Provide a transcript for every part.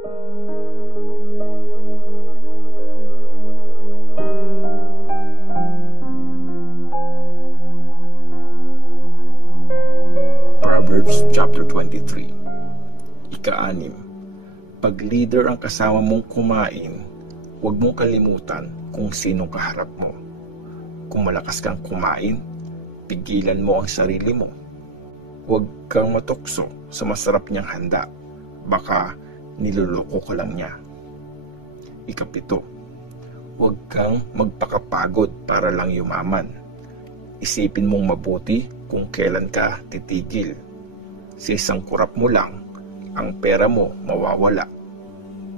Proverbs chapter 23. Ika-6. Pag leader ang kasama mong kumain, huwag mong kalimutan kung sinong kaharap mo. Kung malakas kang kumain, pigilan mo ang sarili mo. Huwag kang matukso sa masarap niyang handa, baka niloloko ka lang niya. Ika-7. Huwag kang magpakapagod para lang yumaman. Isipin mong mabuti kung kailan ka titigil. Sa isang kurap mo lang, ang pera mo mawawala.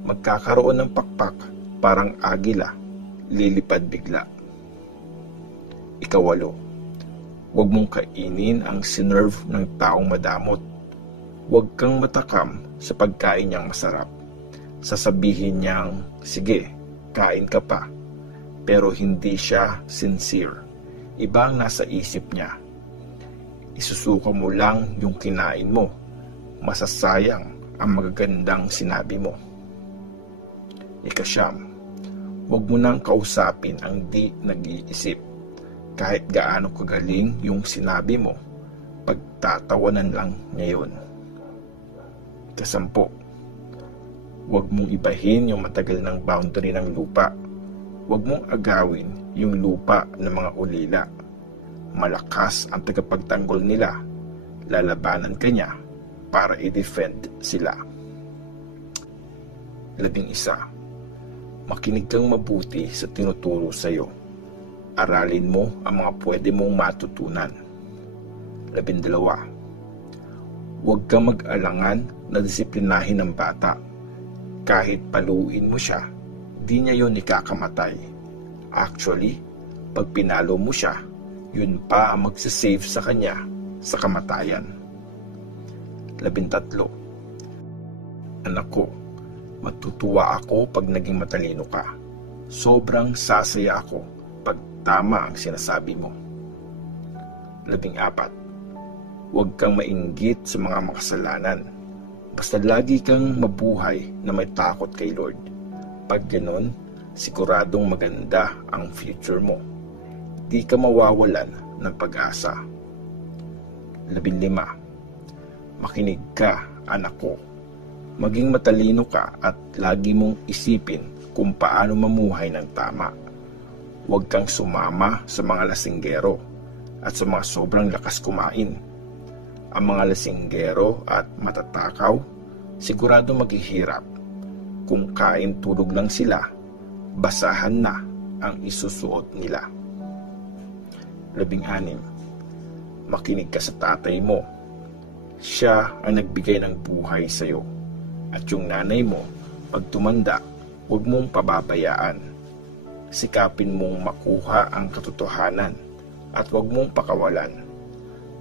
Magkakaroon ng pakpak parang agila, lilipad bigla. Ika-8. Huwag mong kainin ang sinerve ng taong madamot. Huwag kang matakam sa pagkain niyang masarap. Sasabihin niyang, sige, kain ka pa. Pero hindi siya sincere. Iba ang nasa isip niya. Isusuka mo lang yung kinain mo. Masasayang ang magagandang sinabi mo. Ika-9. Huwag mo nang kausapin ang di nag-iisip. Kahit gaano kagaling yung sinabi mo, pagtatawanan lang ngayon. Ika-10. Huwag mong ibahin yung matagal ng boundary ng lupa. Huwag mong agawin yung lupa ng mga ulila. Malakas ang tagapagtanggol nila. Lalabanan ka niya para i-defend sila. 11. Makinig kang mabuti sa tinuturo sa iyo. Aralin mo ang mga pwede mong matutunan. 12. Huwag kang mag-alangan na disiplinahin ng bata. Kahit paluin mo siya, di niya yon ikakamatay. Actually, pag pinalo mo siya, yun pa ang magsasave sa kanya sa kamatayan. 13. Anak ko, matutuwa ako pag naging matalino ka. Sobrang sasaya ako pag tama ang sinasabi mo. 14. Huwag kang mainggit sa mga makasalanan. Basta lagi kang mabuhay na may takot kay Lord. Pag ganon, siguradong maganda ang future mo. Di ka mawawalan ng pag-asa. 15. Makinig ka, anak ko. Maging matalino ka at lagi mong isipin kung paano mamuhay ng tama. Huwag kang sumama sa mga lasinggero at sa mga sobrang lakas kumain. Ang mga lasinggero at matatakaw, sigurado maghihirap. Kung kain tulog lang sila, basahan na ang isusuot nila. 16. Makinig ka sa tatay mo. Siya ang nagbigay ng buhay sa iyo. At yung nanay mo, pag tumanda, huwag mong pababayaan. Sikapin mong makuha ang katotohanan at huwag mong pakawalan.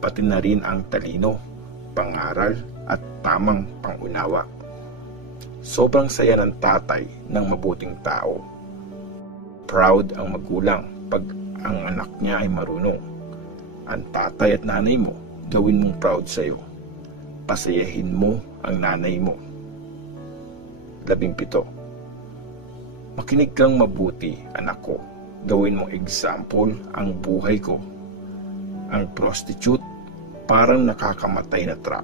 Pati na rin ang talino, pangaral at tamang pangunawa. Sobrang saya ng tatay ng mabuting tao. Proud ang magulang pag ang anak niya ay marunong. Ang tatay at nanay mo, gawin mong proud sa iyo. Pasayahin mo ang nanay mo. 17. Makinig kang mabuti, anak ko. Gawin mong example ang buhay ko. Ang prostitute, parang nakakamatay na trap.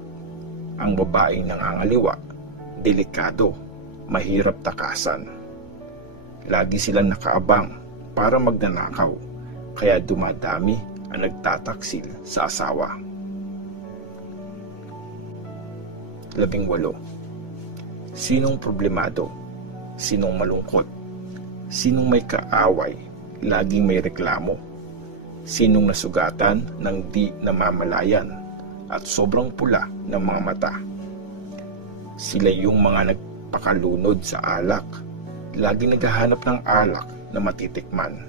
Ang babaeng nangangaliwa, delikado, mahirap takasan. Lagi silang nakaabang para magnanakaw, kaya dumadami ang nagtataksil sa asawa. 18. Sinong problemado? Sinong malungkot? Sinong may kaaway? Laging may reklamo? Sinong nasugatan ng di namamalayan at sobrang pula ng mga mata? Sila yung mga nagpakalunod sa alak, laging naghahanap ng alak na matitikman.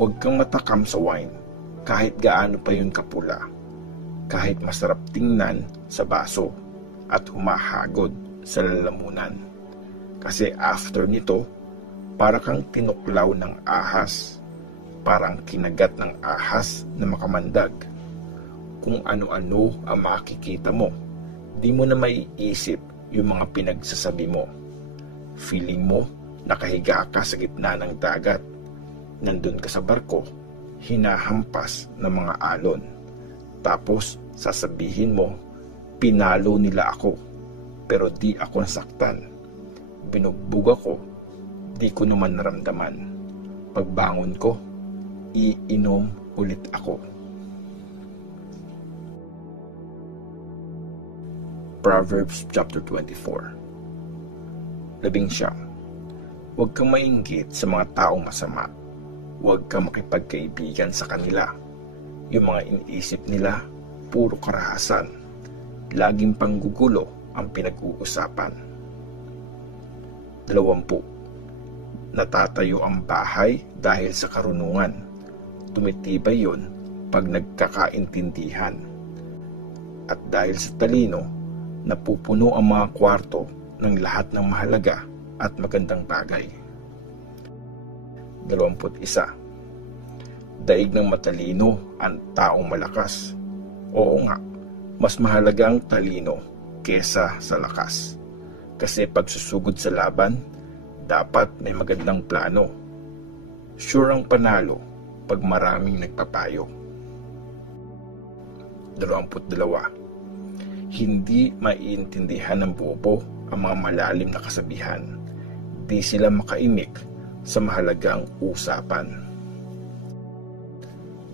Huwag kang matakam sa wine, kahit gaano pa yun kapula, kahit masarap tingnan sa baso at humahagod sa lalamunan. Kasi after nito, para kang tinuklaw ng ahas, parang kinagat ng ahas na makamandag. Kung ano-ano ang makikita mo, di mo na maiisip yung mga pinagsasabi mo. Feeling mo, nakahiga ka sa gitna ng dagat. Nandun ka sa barko, hinahampas ng mga alon. Tapos, sasabihin mo, pinalo nila ako, pero di ako nasaktan. Binugbog ako, di ko naman naramdaman. Pagbangon ko, iinom ulit ako. Proverbs chapter 24. 11. Huwag kang mainggit sa mga taong masama. Huwag kang makipagkaibigan sa kanila. Yung mga iniisip nila, puro karahasan. Laging panggugulo ang pinag-uusapan. 20. Natatayo ang bahay dahil sa karunungan. Tumitibay yun pag nagkakaintindihan. At dahil sa talino, napupuno ang mga kwarto ng lahat ng mahalaga at magandang bagay. 21. Daig ng matalino ang taong malakas. Oo nga, mas mahalaga ang talino kesa sa lakas. Kasi pag susugod sa laban, dapat may magandang plano. Sure ang panalo pag maraming nagpapayo. 22. Hindi maiintindihan ng bobo ang mga malalim na kasabihan. Di sila makaimik sa mahalagang usapan.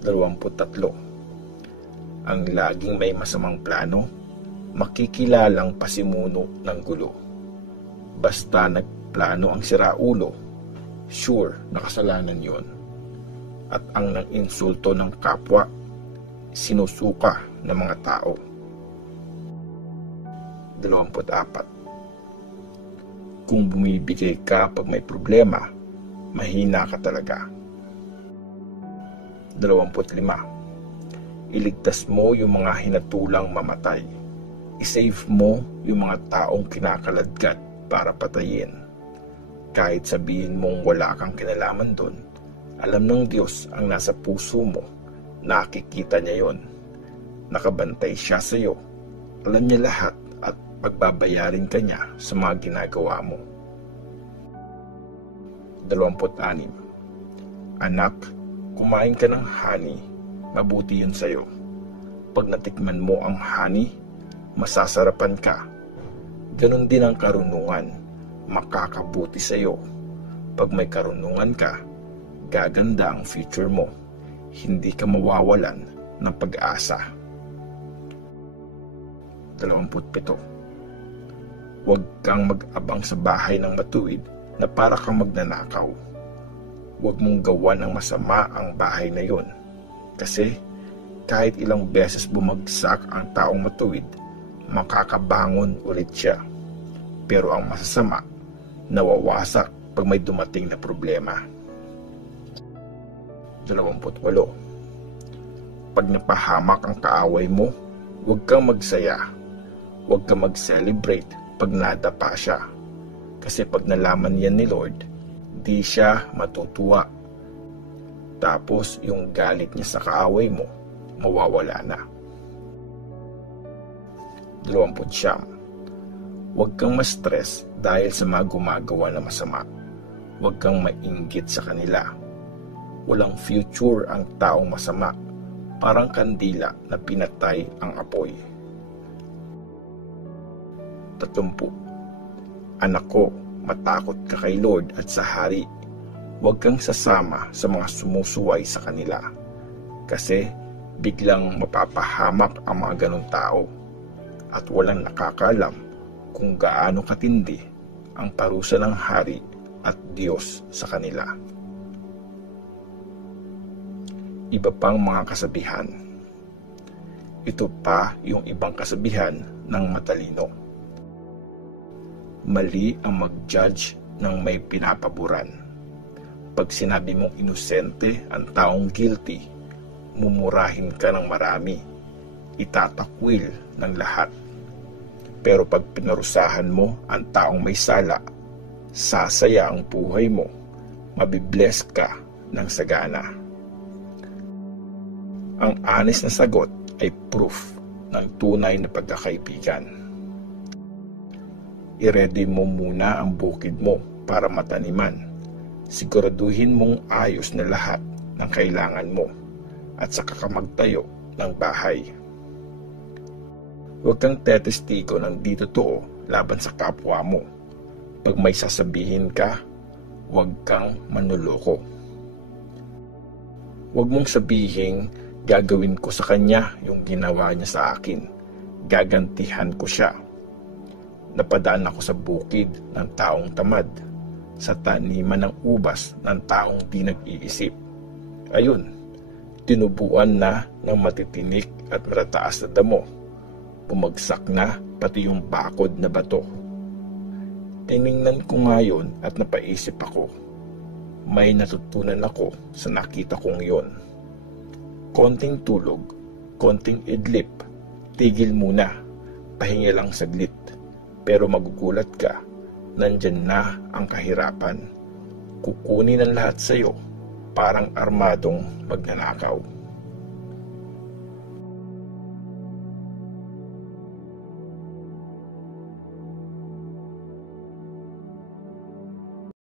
23. Ang laging may masamang plano, makikilalang pasimuno ng gulo. Basta nagplano ang siraulo, sure na kasalanan yun. At ang nang-insulto ng kapwa, sinusuka ng mga tao. 24. Kung bumibigay ka pag may problema, mahina ka talaga. 25. Iligtas mo yung mga hinatulang mamatay. I-save mo yung mga taong kinakaladkad para patayin. Kahit sabihin mong wala kang kinalaman doon, alam ng Diyos ang nasa puso mo. Nakikita niya yon. Nakabantay siya sa iyo. Alam niya lahat at pagbabayarin ka niya sa mga ginagawa mo. 26. Anak, kumain ka ng honey, mabuti yun sa'yo. Pag natikman mo ang honey, masasarapan ka. Ganon din ang karunungan, makakabuti sa'yo. Pag may karunungan ka, gaganda ang future mo. Hindi ka mawawalan ng pag-asa. 27. Huwag kang mag-abang sa bahay ng matuwid na para kang magnanakaw. Huwag mong gawan ng masama ang bahay na yon. Kasi kahit ilang beses bumagsak ang taong matuwid, makakabangon ulit siya. Pero ang masasama, nawawasak pag may dumating na problema. 28. Pag napahamak ang kaaway mo, huwag kang magsaya. Huwag kang mag-celebrate pag nadapa siya. Kasi pag nalaman yan ni Lord, di siya matutuwa. Tapos yung galit niya sa kaaway mo, mawawala na. 29. Huwag kang ma-stress dahil sa mga gumagawa na masama. Huwag kang mainggit sa kanila. Walang future ang taong masama, parang kandila na pinatay ang apoy. 30. Anak ko, matakot ka kay Lord at sa hari. Huwag kang sasama sa mga sumusuway sa kanila. Kasi biglang mapapahamak ang mga ganong tao. At walang nakakaalam kung gaano katindi ang parusa ng hari at Diyos sa kanila. Iba pang mga kasabihan. Ito pa yung ibang kasabihan ng matalino. Mali ang mag-judge ng may pinapaboran. Pag sinabi mong inosente ang taong guilty, mumurahin ka ng marami. Itatakwil ng lahat. Pero pag pinarusahan mo ang taong may sala, sasaya ang buhay mo. Mabibless ka ng sagana. Ang honest na sagot ay proof ng tunay na pagkakaibigan. i-ready mo muna ang bukid mo para mataniman. Siguraduhin mong ayos na lahat ng kailangan mo at saka ka magtayo ng bahay. Huwag kang tetestigo ng di totoo laban sa kapwa mo. Pag may sasabihin ka, huwag kang manloloko. Huwag mong sabihin, gagawin ko sa kanya yung ginawa niya sa akin. Gagantihan ko siya. Napadaan ako sa bukid ng taong tamad, sa taniman ng ubas ng taong di nag-iisip. Ayun, tinubuan na ng matitinik at matataas na damo. Bumagsak na pati yung bakod na bato. Tiningnan ko ngayon at napaisip ako. May natutunan ako sa nakita kong yon. Konting tulog, konting idlip, tigil muna, pahingi lang saglit. Pero magugulat ka, nandyan na ang kahirapan. Kukunin ang lahat sa'yo, parang armadong magnanakaw.